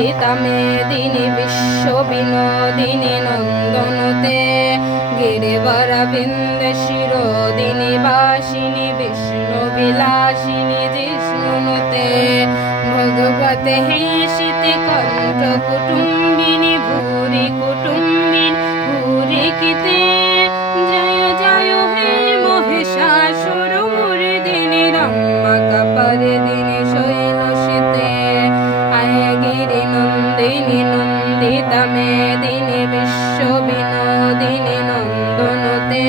নন্দিতা মেদিনী বিশ্ব বিনোদিনী নন্দনতে, গিরিবর বিন্দ শিরোদিনী বাসিনী, বিষ্ণু বিলাসিনী জিষ্ণুতে ভগবতে হেসিতে কণ্ঠ কুটুম্বিনী, ভূরি কুটুম্বিন মেদিনী বিশ্ব বিনোদিনী নন্দনতে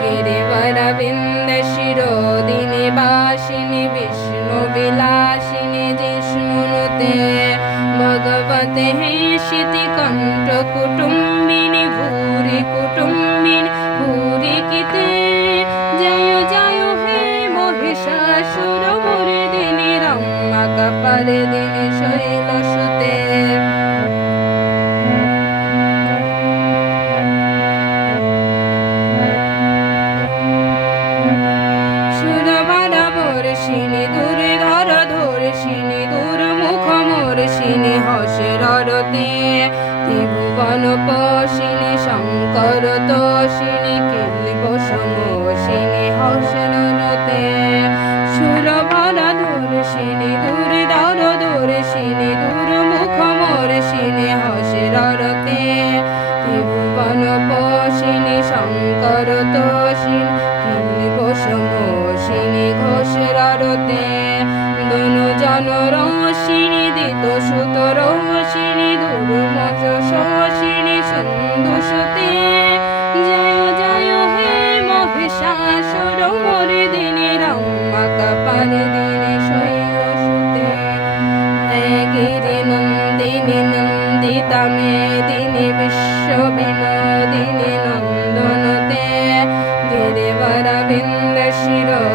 গিরিবর বৃন্দ শিরোদিনী বাসিনী, বিষ্ণু বিলাসিনী জিষ্ণুতে ভগবতে হেসিতি কণ্ঠ কুটুম্বিনী ধর্ষিণী দূর মুখ মর্ষিণী হসের রতে ত্রিভুবন পশিনী, শঙ্কর তোষিণী কিলব সমোষিণী হসের রতে সুরবার ধর্ষিণী দূর ধর্ষিণী দূর মুখ মর্ষিণী হসের রতে ত্রিভুবন পশিনী, শঙ্কর তোষিণ কিলব সমোষিণী ঘোষের রোষিণী দিত সুত রোষিণী দুর্মজ শোষিণী সন্ধু সুতে জয় জয় হে মহিষাসুর মরিদিনী রম্মা কপাল দিনী শৈল সুতে হে গিরি নন্দিনী নন্দিতা মেদিনী বিশ্ব বিনোদিনী নন্দনতে। গিরিবর বৃন্দ শিরোদিনী